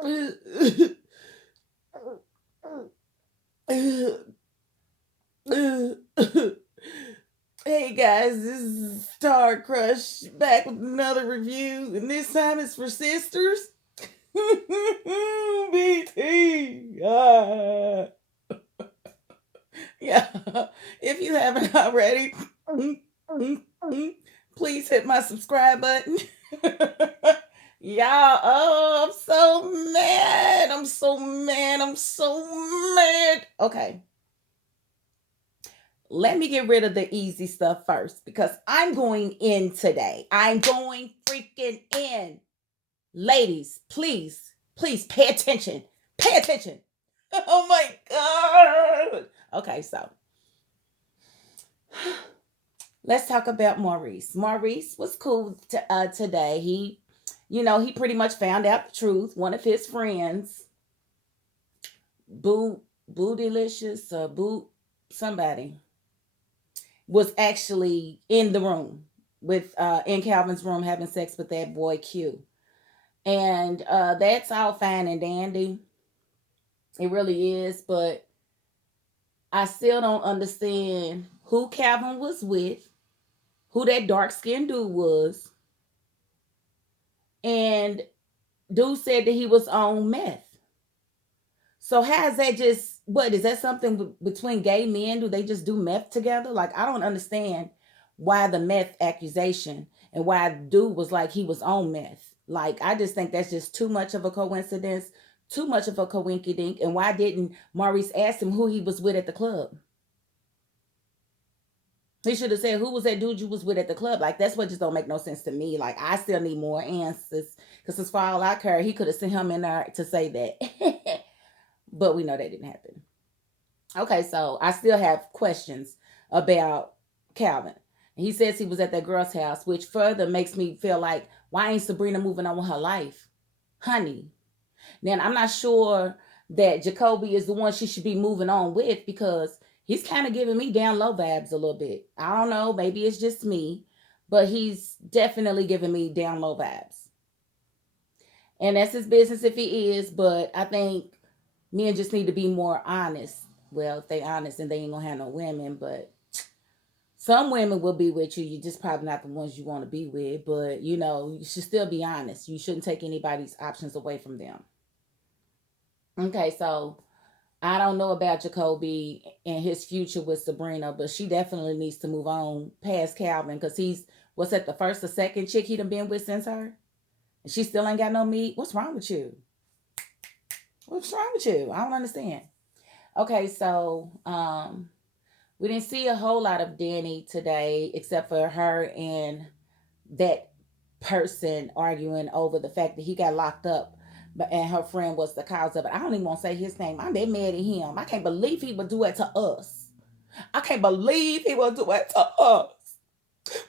Hey guys, this is Star Crush back with another review, and this time it's for sisters. BT. Yeah. If you haven't already, please hit my subscribe button. Y'all, oh, I'm so mad. I'm so mad. I'm so mad. Okay, let me get rid of the easy stuff first because I'm going in today. I'm going freaking in. Ladies, please, please pay attention. Pay attention. Oh my God. Okay, so let's talk about Maurice. Maurice was cool today. He pretty much found out the truth. One of his friends, Boo Delicious, Boo somebody, was actually in the room with in Calvin's room having sex with that boy Q. And that's all fine and dandy. It really is, but I still don't understand who Calvin was with, who that dark skinned dude was, and dude said that he was on meth. So how is that just what is that something between gay men? Do they just do meth together? Like I don't understand why the meth accusation and why dude was like he was on meth. Like I just think that's just too much of a coincidence, too much of a coinky dink. And why didn't Maurice ask him who he was with at the club? He should have said, "Who was that dude you was with at the club?" Like that's what just don't make no sense to me. Like I still need more answers because as far as I care, he could have sent him in there to say that, but we know that didn't happen. Okay, so I still have questions about Calvin. He says he was at that girl's house, which further makes me feel like why ain't Sabrina moving on with her life, honey? Then I'm not sure that Jacoby is the one she should be moving on with because he's kind of giving me down low vibes a little bit. I don't know, maybe it's just me, but he's definitely giving me down low vibes. And that's his business if he is, but I think men just need to be more honest. Well, if they honest and they ain't gonna have no women, but some women will be with you. You just probably not the ones you want to be with, but you should still be honest. You shouldn't take anybody's options away from them. Okay, so I don't know about Jacoby and his future with Sabrina, but she definitely needs to move on past Calvin because he's what's that the first or second chick he done been with since her? And she still ain't got no meat. What's wrong with you? What's wrong with you? I don't understand. Okay, so we didn't see a whole lot of Dani today except for her and that person arguing over the fact that he got locked up and her friend was the cause of it. I don't even want to say his name. I'm that mad at him. I can't believe he would do it to us. I can't believe he would do it to us.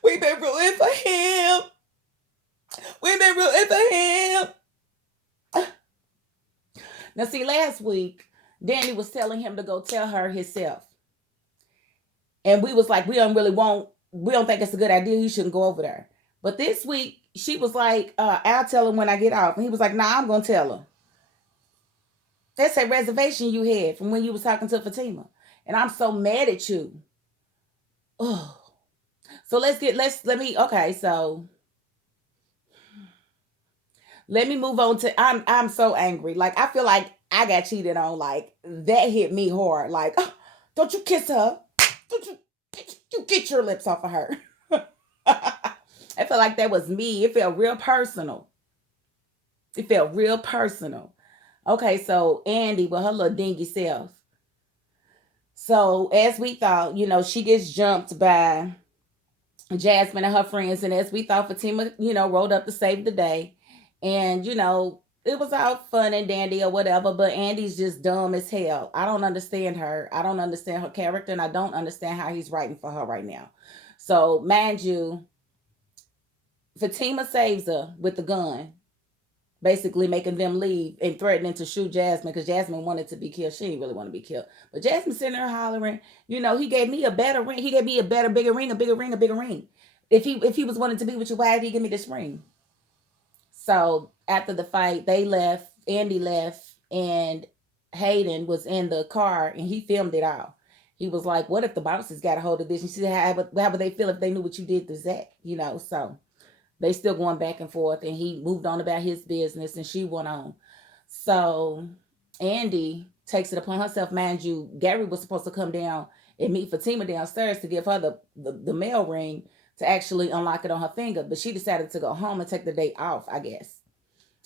We've been rooting for him. We've been rooting for him. Now, see, last week, Dani was telling him to go tell her himself. And we was like, we don't think it's a good idea. He shouldn't go over there. But this week, she was like, I'll tell him when I get off. And he was like, nah, I'm going to tell her. That's a reservation you had from when you was talking to Fatima. And I'm so mad at you. Oh. So let me move on to, I'm so angry. Like, I feel like I got cheated on. Like, that hit me hard. Like, oh, don't you kiss her. Don't you get your lips off of her. I felt like that was me. It felt real personal. It felt real personal. Okay, so Andi with her little dingy self. So as we thought, she gets jumped by Jasmine and her friends, and as we thought, Fatima, rolled up to save the day, and it was all fun and dandy or whatever. But Andi's just dumb as hell. I don't understand her. I don't understand her character, and I don't understand how he's writing for her right now. So mind you, Fatima saves her with the gun, basically making them leave and threatening to shoot Jasmine because Jasmine wanted to be killed. She didn't really want to be killed. But Jasmine sitting there hollering, he gave me a better ring. He gave me a better, bigger ring, a bigger ring, a bigger ring. If he was wanting to be with you, why did he give me this ring? So after the fight, they left Andi left and Hayden was in the car and he filmed it all. He was like, "What if the bosses got a hold of this?" And she said, how would they feel if they knew what you did to Zack?" So they still going back and forth, and he moved on about his business, and she went on. So Andi takes it upon herself, mind you. Gary was supposed to come down and meet Fatima downstairs to give her the mail ring to actually unlock it on her finger, but she decided to go home and take the day off, I guess.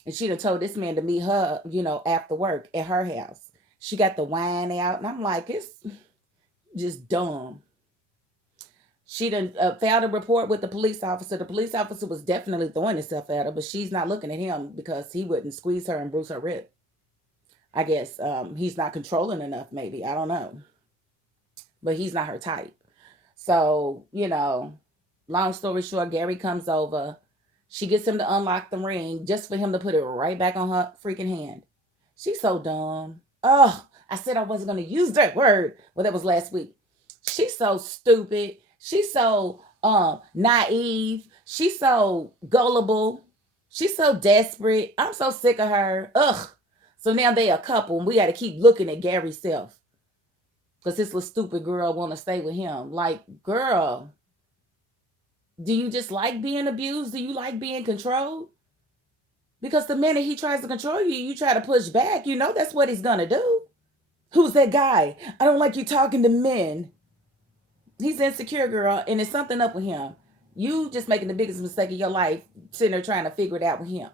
And she'd have told this man to meet her, after work at her house. She got the wine out, and I'm like, it's just dumb. She done filed a report with the police officer. The police officer was definitely throwing himself at her, but she's not looking at him because he wouldn't squeeze her and bruise her rib. I guess he's not controlling enough, maybe. I don't know. But he's not her type. So, long story short, Gary comes over. She gets him to unlock the ring just for him to put it right back on her freaking hand. She's so dumb. Oh, I said I wasn't going to use that word. Well, that was last week. She's so stupid. She's so naive. She's so gullible. She's so desperate. I'm so sick of her. Ugh. So now they a couple, and we got to keep looking at Gary's self. Because this little stupid girl want to stay with him. Like, girl, do you just like being abused? Do you like being controlled? Because the minute he tries to control you, you try to push back. You know that's what he's going to do. Who's that guy? I don't like you talking to men. He's insecure, girl, and there's something up with him. You just making the biggest mistake of your life, sitting there trying to figure it out with him.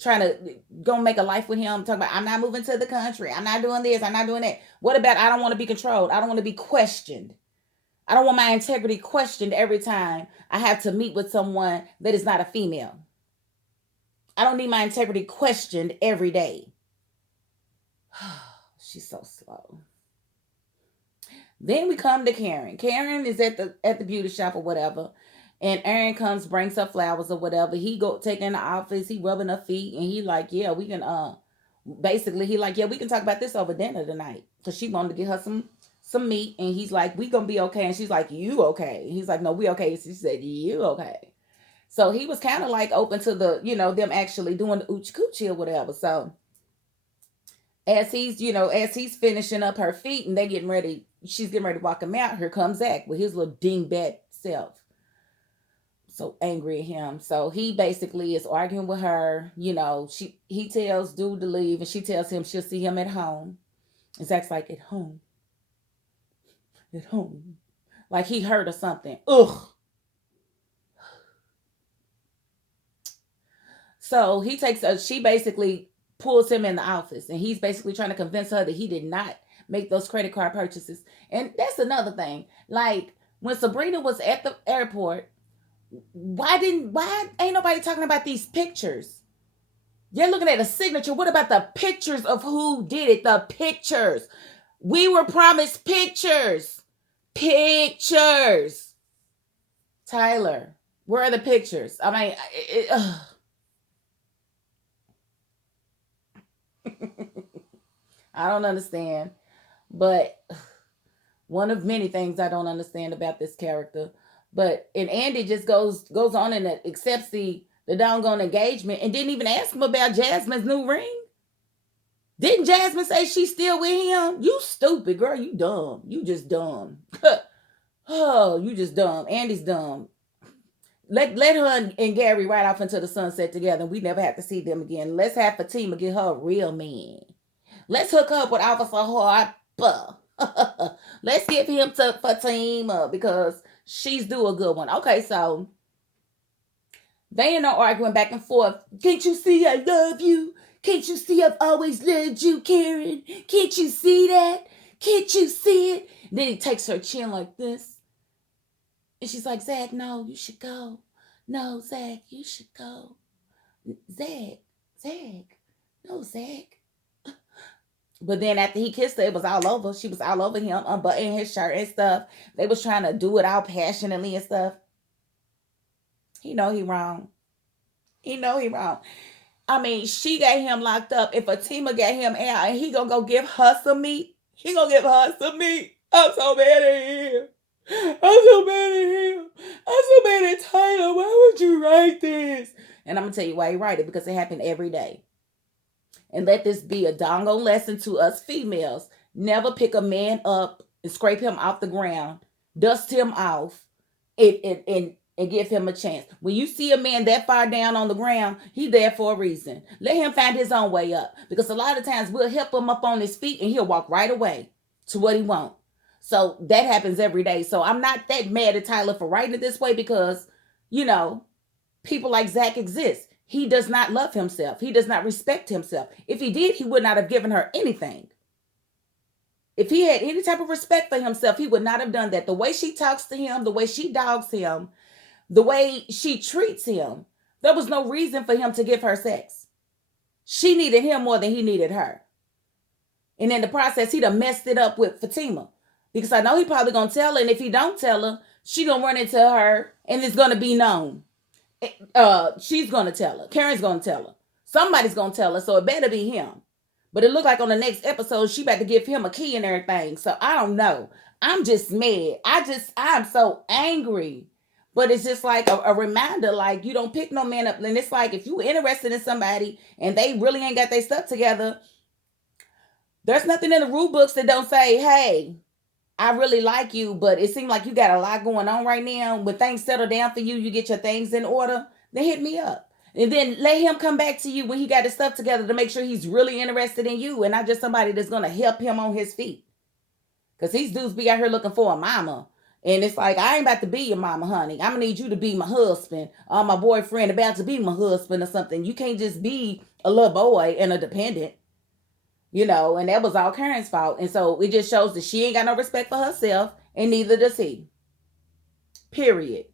Trying to go make a life with him, talking about, I'm not moving to the country. I'm not doing this. I'm not doing that. What about, I don't want to be controlled. I don't want to be questioned. I don't want my integrity questioned every time I have to meet with someone that is not a female. I don't need my integrity questioned every day. She's so slow. Then we come to Karen. Karen is at the beauty shop or whatever. And Aaron comes, brings her flowers or whatever. He go take her in the office. He rubbing her feet. And he like, yeah, we can, basically, he like, yeah, we can talk about this over dinner tonight. Because she wanted to get her some meat. And he's like, we going to be okay. And she's like, you okay? And he's like, no, we okay. She said, you okay? So he was kind of like open to the, them actually doing the oochie coochie or whatever. So as he's finishing up her feet and she's getting ready to walk him out, here comes Zack with his little dingbat self. So angry at him. So he basically is arguing with her. He tells dude to leave and she tells him she'll see him at home. And Zack's like, at home. At home. Like he hurt or something. Ugh. So she basically pulls him in the office and he's basically trying to convince her that he did not make those credit card purchases. And that's another thing. Like when Sabrina was at the airport, why ain't nobody talking about these pictures? You're looking at a signature. What about the pictures of who did it? The pictures. We were promised pictures. Pictures. Tyler, where are the pictures? I mean, I don't understand. But one of many things I don't understand about this character. And Andi just goes on and accepts the doggone engagement and didn't even ask him about Jasmine's new ring. Didn't Jasmine say she's still with him? You stupid, girl. You dumb. You just dumb. Oh, you just dumb. Andi's dumb. Let her and Gary ride off into the sunset together and we never have to see them again. Let's have Fatima get her a real man. Let's hook up with Officer Harper. Let's give him to Fatima because she's due a good one. Okay, so they are arguing back and forth. Can't you see I love you? Can't you see I've always loved you, Karen? Can't you see that? Can't you see it? And then he takes her chin like this. And she's like, Zack, no, you should go. No, Zack, you should go. Zack. No, Zack. But then after he kissed her, it was all over. She was all over him, unbuttoning his shirt and stuff. They was trying to do it all passionately and stuff. He know he wrong. I mean, she got him locked up. If Fatima got him out and he gonna go give her some meat, I'm so mad at him. I'm so mad at Tyler. Why would you write this? And I'm gonna tell you why he write it, because it happened every day. And let this be a doggone lesson to us females. Never pick a man up and scrape him off the ground, dust him off, and give him a chance. When you see a man that far down on the ground, he there for a reason. Let him find his own way up. Because a lot of times we'll help him up on his feet and he'll walk right away to what he wants. So that happens every day. So I'm not that mad at Tyler for writing it this way because, people like Zack exist. He does not love himself. He does not respect himself. If he did, he would not have given her anything. If he had any type of respect for himself, he would not have done that. The way she talks to him, the way she dogs him, the way she treats him, there was no reason for him to give her sex. She needed him more than he needed her. And in the process, he done messed it up with Fatima. Because I know he probably going to tell her. And if he don't tell her, she going to run into her and it's going to be known. She's going to tell her. Karen's going to tell her. Somebody's going to tell her. So it better be him. But it looked like on the next episode, she about to give him a key and everything. So I don't know. I'm just mad. I'm so angry. But it's just like a reminder, like you don't pick no man up. And it's like if you interested in somebody and they really ain't got their stuff together, there's nothing in the rule books that don't say, hey, I really like you, but it seems like you got a lot going on right now. When things settle down for you, you get your things in order, then hit me up. And then let him come back to you when he got his stuff together to make sure he's really interested in you and not just somebody that's going to help him on his feet. Because these dudes be out here looking for a mama. And it's like, I ain't about to be your mama, honey. I'm going to need you to be my husband or my boyfriend about to be my husband or something. You can't just be a little boy and a dependent. And that was all Karen's fault. And so it just shows that she ain't got no respect for herself and neither does he. Period.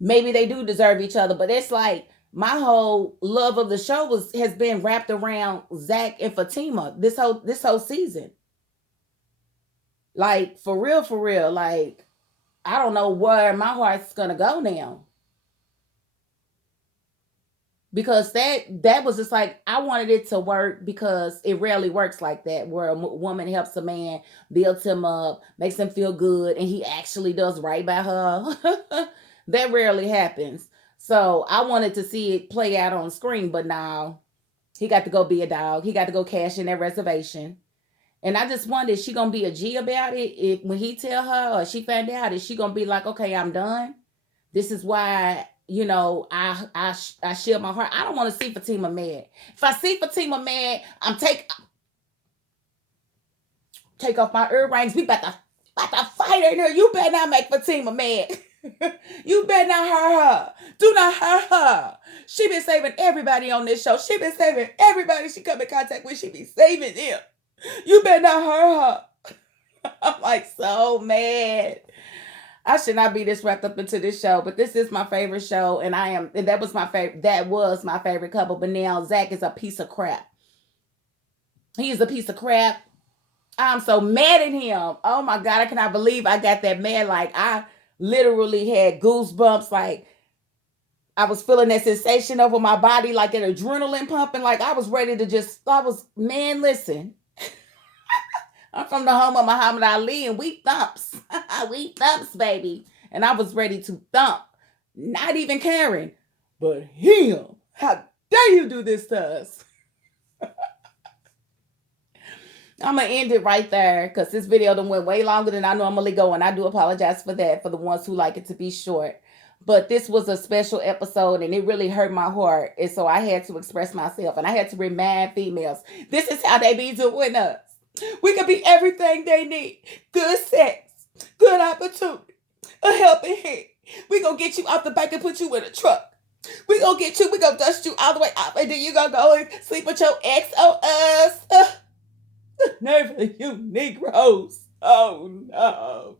Maybe they do deserve each other, but it's like my whole love of the show has been wrapped around Zack and Fatima this whole season. Like, for real, like, I don't know where my heart's gonna go now. Because that was just like, I wanted it to work because it rarely works like that, where a woman helps a man, builds him up, makes him feel good, and he actually does right by her. That rarely happens. So I wanted to see it play out on screen, but now he got to go be a dog. He got to go cash in that reservation. And I just wonder, is she going to be a G about it? When he tell her or she find out, is she going to be like, okay, I'm done? This is why, I shield my heart. I don't want to see Fatima mad. If I see Fatima mad, I'm take off my earrings. We about to fight her in here. You better not make Fatima mad. You better not hurt her. Do not hurt her. She been saving everybody on this show. She been saving everybody she come in contact with. She be saving them. You better not hurt her. I'm like so mad. I should not be this wrapped up into this show, but this is my favorite show, and that was my favorite couple. But now Zack is a piece of crap. He is a piece of crap. I'm so mad at him. Oh my God, I cannot believe I got that mad. Like, I literally had goosebumps. Like, I was feeling that sensation over my body, like an adrenaline pumping. Like, I was ready to man, listen. I'm from the home of Muhammad Ali, and we thumps. We thumps, baby. And I was ready to thump. Not even Karen, but him. How dare you do this to us? I'm going to end it right there because this video done went way longer than I normally go, and I do apologize for that for the ones who like it to be short. But this was a special episode, and it really hurt my heart. And so I had to express myself, and I had to remind females, this is how they be doing us. We can be everything they need. Good sex, good opportunity, a helping hand. We gonna get you off the bike and put you in a truck. We gonna get you, we gonna dust you all the way up, and then you gonna go and sleep with your ex on us. The nerve of you Negroes. Oh no.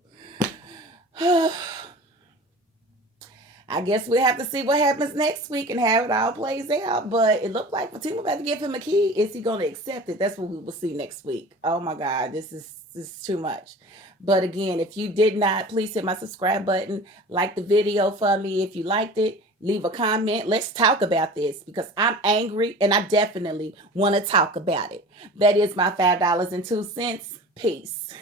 I guess we'll have to see what happens next week and how it all plays out. But it looked like Fatima about to give him a key. Is he going to accept it? That's what we will see next week. Oh my God, this is too much. But again, if you did not, please hit my subscribe button. Like the video for me if you liked it. Leave a comment. Let's talk about this because I'm angry and I definitely want to talk about it. That is my $5.02. Peace.